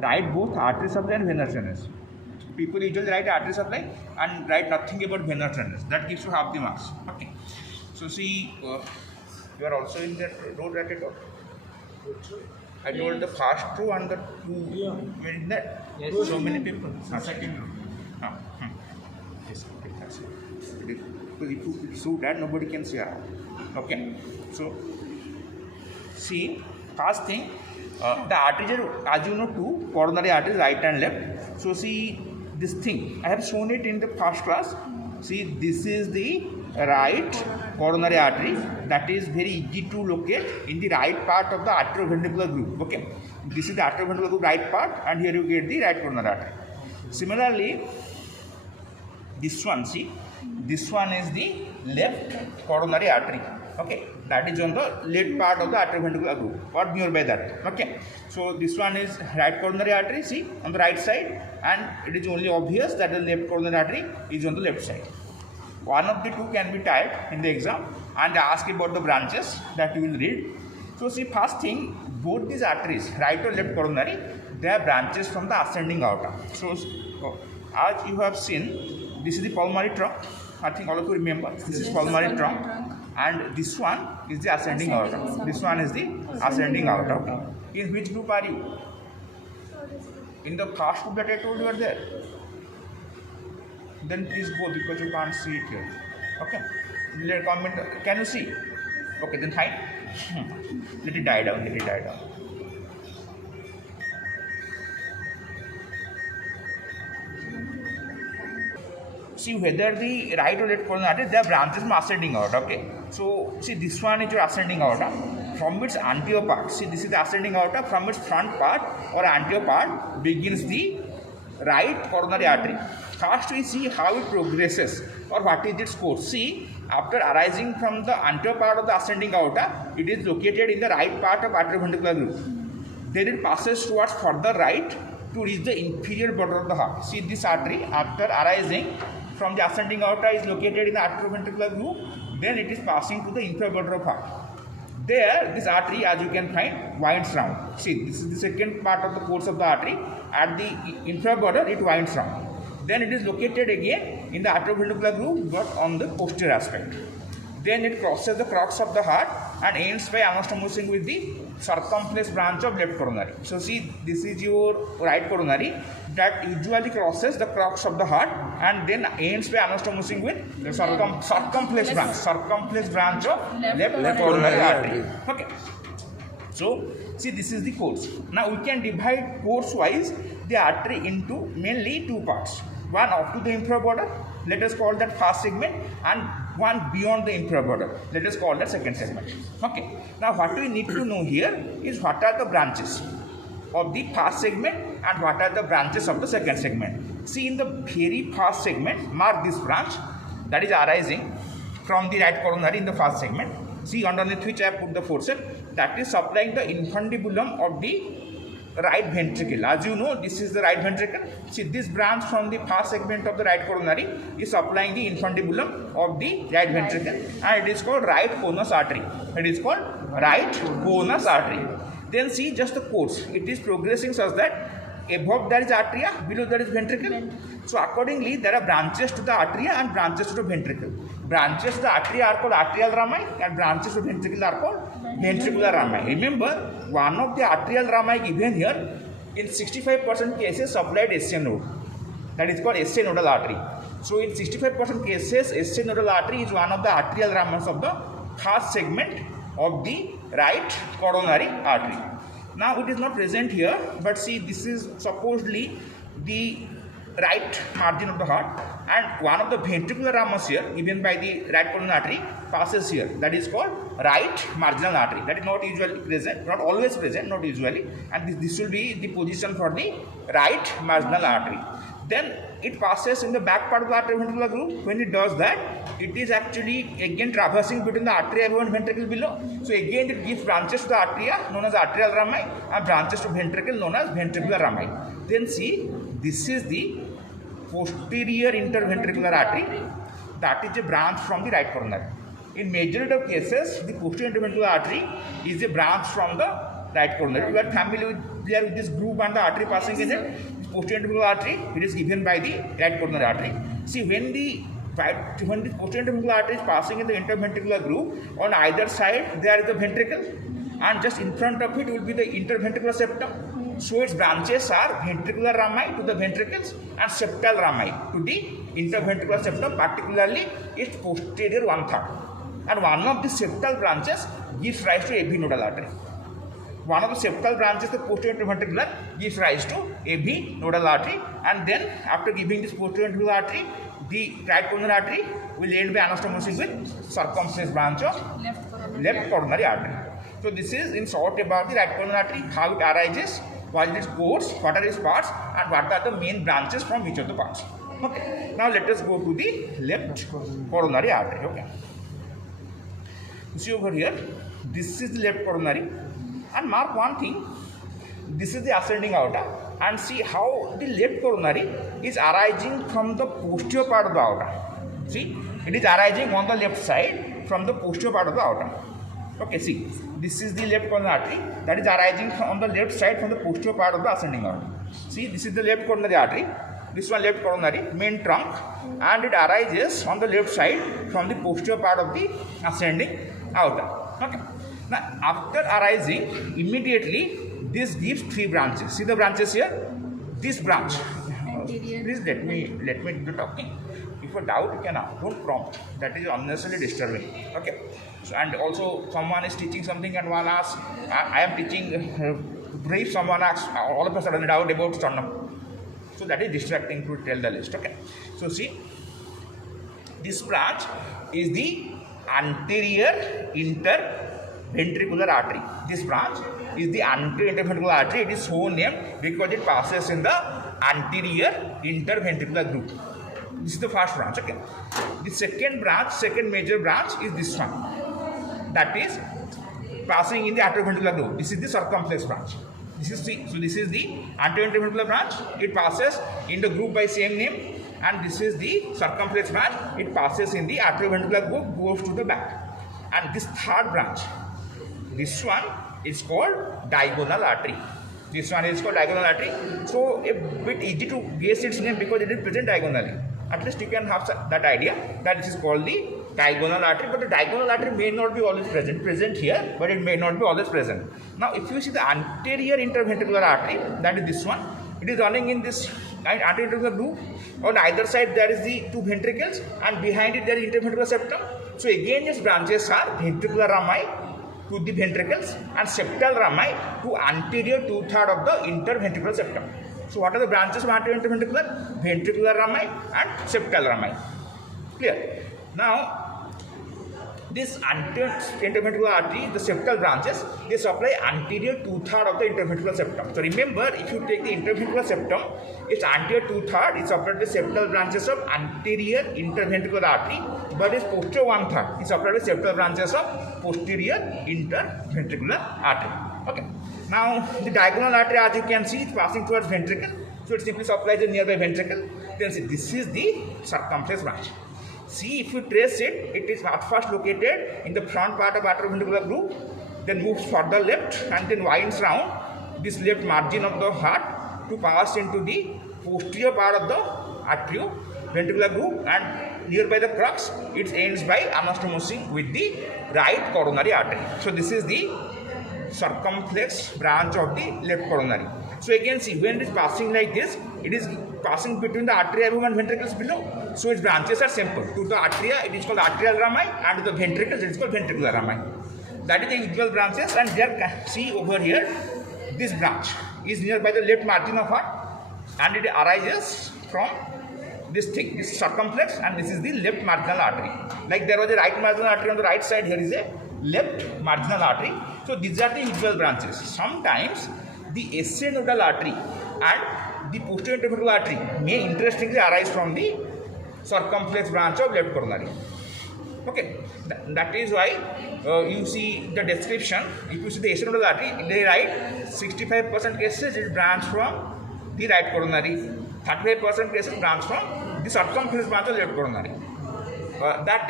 write both artery supply and venous drainage. People usually write artery supply and write nothing about venous drainage. That gives you half the marks. Okay. So see, you are also in that road racket. I told the first two and the two were in that. Yes. So many people. Second row. Yes, okay, that's it. Because if you shoot that, nobody can see her. Okay. So see, first thing, the arteries are, as you know, two coronary arteries, right and left. So see this thing. I have shown it in the first class. See, this is the right coronary artery that is very easy to locate in the right part of the arterioventricular groove. Okay, this is the arterioventricular groove right part, and here you get the right coronary artery. Similarly, this one, see, this one is the left coronary artery. Okay, that is on the left part of the arterioventricular groove or nearby that. Okay, so this one is right coronary artery, see, on the right side, and it is only obvious that the left coronary artery is on the left side. One of the two can be typed in the exam and ask about the branches that you will read. So see, first thing, both these arteries, right or left coronary, they are branches from the ascending aorta. So as you have seen, this is the pulmonary trunk. I think all of you remember, this is pulmonary trunk, and this one is the ascending aorta. This one is the ascending aorta. Okay. In which group are you? In the first group that I told you are there. Then please go because you can't see it here. Okay. Let comment. Can you see? Okay, then fine. Let it die down. Let it die down. See whether the right or left coronary artery, they are branches from ascending aorta. Okay. So see, this one is your ascending aorta. From its anterior part, see, this is the ascending aorta. From its front part or anterior part begins the right coronary artery. First we see how it progresses or what is its course. See, after arising from the anterior part of the ascending aorta, it is located in the right part of arterioventricular groove. Then it passes towards further right to reach the inferior border of the heart. See, this artery after arising from the ascending aorta is located in the arterioventricular groove. Then it is passing to the inferior border of heart. There, this artery, as you can find, winds round. See, this is the second part of the course of the artery. At the inferior border, it winds round. Then it is located again in the arterioventricular groove, but on the posterior aspect. Then it crosses the crux of the heart and ends by anastomosing with the circumflex branch of left coronary. So see, this is your right coronary that usually crosses the crux of the heart and then ends by anastomosing with the circumflex branch of left coronary artery. Okay. So see, this is the course. Now we can divide course wise the artery into mainly two parts. One up to the inferior border, let us call that first segment, and one beyond the inferior border, let us call that second segment. Okay. Now what we need to know here is what are the branches of the first segment and what are the branches of the second segment. See, in the very first segment, mark this branch that is arising from the right coronary in the first segment. See, underneath which I have put the forceps, that is supplying the infundibulum of the right ventricle. As you know, this is the right ventricle. See, this branch from the first segment of the right coronary is supplying the infundibulum of the right ventricle, and it is called right conus artery. It is called right conus artery. Then see just the course. It is progressing such that above there is atria, below there is ventricle. So accordingly, there are branches to the atria and branches to the ventricle. Branches to the atria are called atrial rami, and branches to the ventricle are called ventricular rami. Remember, one of the atrial rami given here, in 65% cases supplied SCN node. That is called SCN nodal artery. So in 65% cases, SCN nodal artery is one of the atrial ramas of the first segment of the right coronary artery. Now it is not present here, but see, this is supposedly the right margin of the heart, and one of the ventricular ramus here given by the right coronary artery passes here. That is called right marginal artery. That is not usually present, not always present, not usually, and this will be the position for the right marginal artery. Then it passes in the back part of the arterioventricular groove. When it does that, it is actually again traversing between the artery above and ventricle below. So again it gives branches to the arteria known as arterial rami and branches to ventricle known as ventricular rami. Then see, this is the posterior interventricular artery, that is a branch from the right coronary. In majority of cases, the posterior interventricular artery is a branch from the right coronary. You are familiar with this groove and the artery passing in it. Posterior ventricular artery, it is given by the right coronary artery. See, when the posterior ventricular artery is passing in the interventricular groove, on either side there is the ventricle, and just in front of it will be the interventricular septum. So its branches are ventricular rami to the ventricles and septal rami to the interventricular septum, particularly its posterior one-third. And one of the septal branches gives rise to AV nodal artery. One of the septal branches, the posterior ventricular, gives rise to AV nodal artery, and then after giving this posterior ventricular artery, the right coronary artery will end by anastomosing with circumflex branch of left coronary artery. So this is in short about the right coronary artery, how it arises, what is its course, what are its parts, and what are the main branches from each of the parts. Okay. Now let us go to the left coronary artery. Okay. You see over here, this is the left coronary, and mark one thing. This is the ascending aorta, and see how the left coronary is arising from the posterior part of the aorta. See, it is arising on the left side from the posterior part of the aorta. Okay, see, this is the left coronary artery that is arising on the left side from the posterior part of the ascending aorta. See, this is the left coronary artery, this one left coronary, main trunk, and it arises on the left side from the posterior part of the ascending aorta. Okay. Now, after arising, immediately this gives three branches. See the branches here? This branch. Please let me do the talking. If you doubt, you can ask. Don't prompt. That is unnecessarily disturbing. Okay. So, and also, someone is teaching something and one asks, I am teaching brief. Someone asks, all of a sudden doubt about sternum. So that is distracting to tell the list. Okay. So see, this branch is the anterior interventricular artery. This branch is the anterior interventricular artery. It is so named because it passes in the anterior interventricular groove. This is the first branch. Okay. The second branch, second major branch is this one. That is passing in the arterioventricular groove. This is the circumflex branch. This is the anterior interventricular branch. It passes in the groove by same name, and this is the circumflex branch. It passes in the arterioventricular groove, goes to the back. And this third branch, this one is called diagonal artery. This one is called diagonal artery. So a bit easy to guess its name because it is present diagonally. At least you can have that idea that this is called the diagonal artery, but the diagonal artery may not be always present here, but it may not be always present. Now if you see the anterior interventricular artery, that is this one, it is running in this anterior interventricular groove. On either side there is the two ventricles, and behind it there is interventricular septum. So again its branches are ventricular rami to the ventricles and septal rami to anterior two-thirds of the interventricular septum. So what are the branches of anterior interventricular? Ventricular rami and septal rami. Clear? Now this anterior interventricular artery, the septal branches, they supply anterior two-thirds of the interventricular septum. So remember, if you take the interventricular septum, its anterior two-thirds is supplied with septal branches of anterior interventricular artery, but its posterior one-third is supplied with septal branches of posterior interventricular artery. Okay. Now the diagonal artery, as you can see, is passing towards ventricle, so it simply supplies the nearby ventricle. Then see, this is the circumflex branch. See, if you trace it, it is at first located in the front part of arterioventricular groove, then moves further left and then winds round this left margin of the heart to pass into the posterior part of the arterioventricular groove, and nearby the crux, it ends by anastomosing with the right coronary artery. So this is the circumflex branch of the left coronary. So again see, when it is passing like this, it is passing between the arteria above and ventricles below. So its branches are simple. To the arteria it is called arterial rami, and to the ventricles it is called ventricular rami. That is the usual branches, and there see over here, this branch is nearby the left margin of heart, and it arises from this thing, this circumflex, and this is the left marginal artery. Like there was a right marginal artery on the right side, here is a left marginal artery. So these are the usual branches. Sometimes the SA nodal artery and the posterior interventricular artery may interestingly arise from the circumflex branch of left coronary. Okay, that is why you see the description. If you see the SA nodal artery, they write 65% cases it branch from the right coronary, 35% cases branch from the circumflex branch of left coronary. that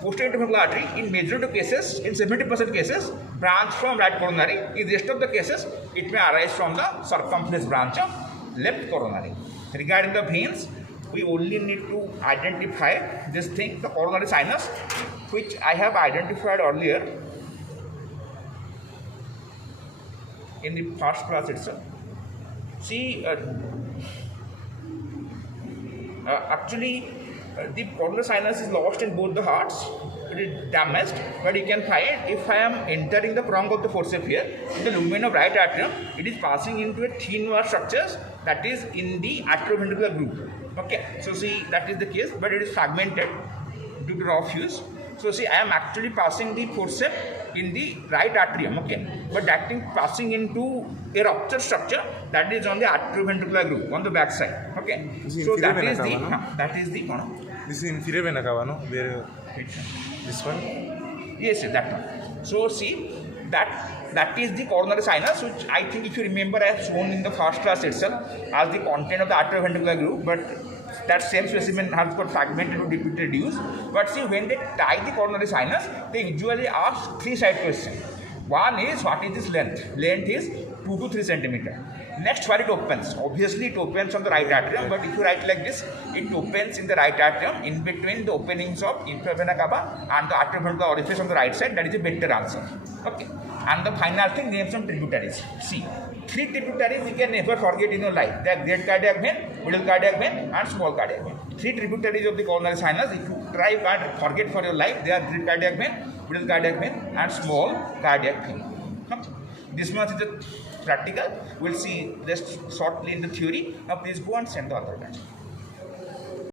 posterior interventricular artery in majority of cases, in 70% cases, branch from right coronary. In the rest of the cases, it may arise from the circumflex branch of left coronary. Regarding the veins, we only need to identify this thing, the coronary sinus, which I have identified earlier in the first class itself. See, actually, the coronary sinus is lost in both the hearts. It is damaged, but you can find if I am entering the prong of the forceps here, in the lumen of right atrium, it is passing into a thin wall structures that is in the atrioventricular group. Okay, so see that is the case, but it is fragmented due to rough use. So see, I am actually passing the forceps in the right atrium, okay, but that thing passing into a rupture structure that is on the atrioventricular group on the back side, okay. So that is the This is inferior vena cava, no? Where this one? Yes, that one. So see that is the coronary sinus, which I think if you remember I have shown in the first class itself as the content of the atrioventricular group, but that same specimen has got fragmented to reduced. But see, when they tie the coronary sinus, they usually ask three side questions. One is, what is this length? Length is 2 to 3 centimeter. Next, where it opens. Obviously, it opens on the right atrium, but if you write like this, it opens in the right atrium in between the openings of inferior vena cava and the atrioventricular orifice on the right side. That is a better answer. Okay. And the final thing, name some tributaries. See, 3 tributaries you can never forget in your life. They are great cardiac vein, middle cardiac vein, and small cardiac vein. 3 tributaries of the coronary sinus. If you try and forget for your life, they are great cardiac vein, middle cardiac vein, and small cardiac vein. Okay. This much is the practical. We'll see rest shortly in the theory. Now please go and send the other batch.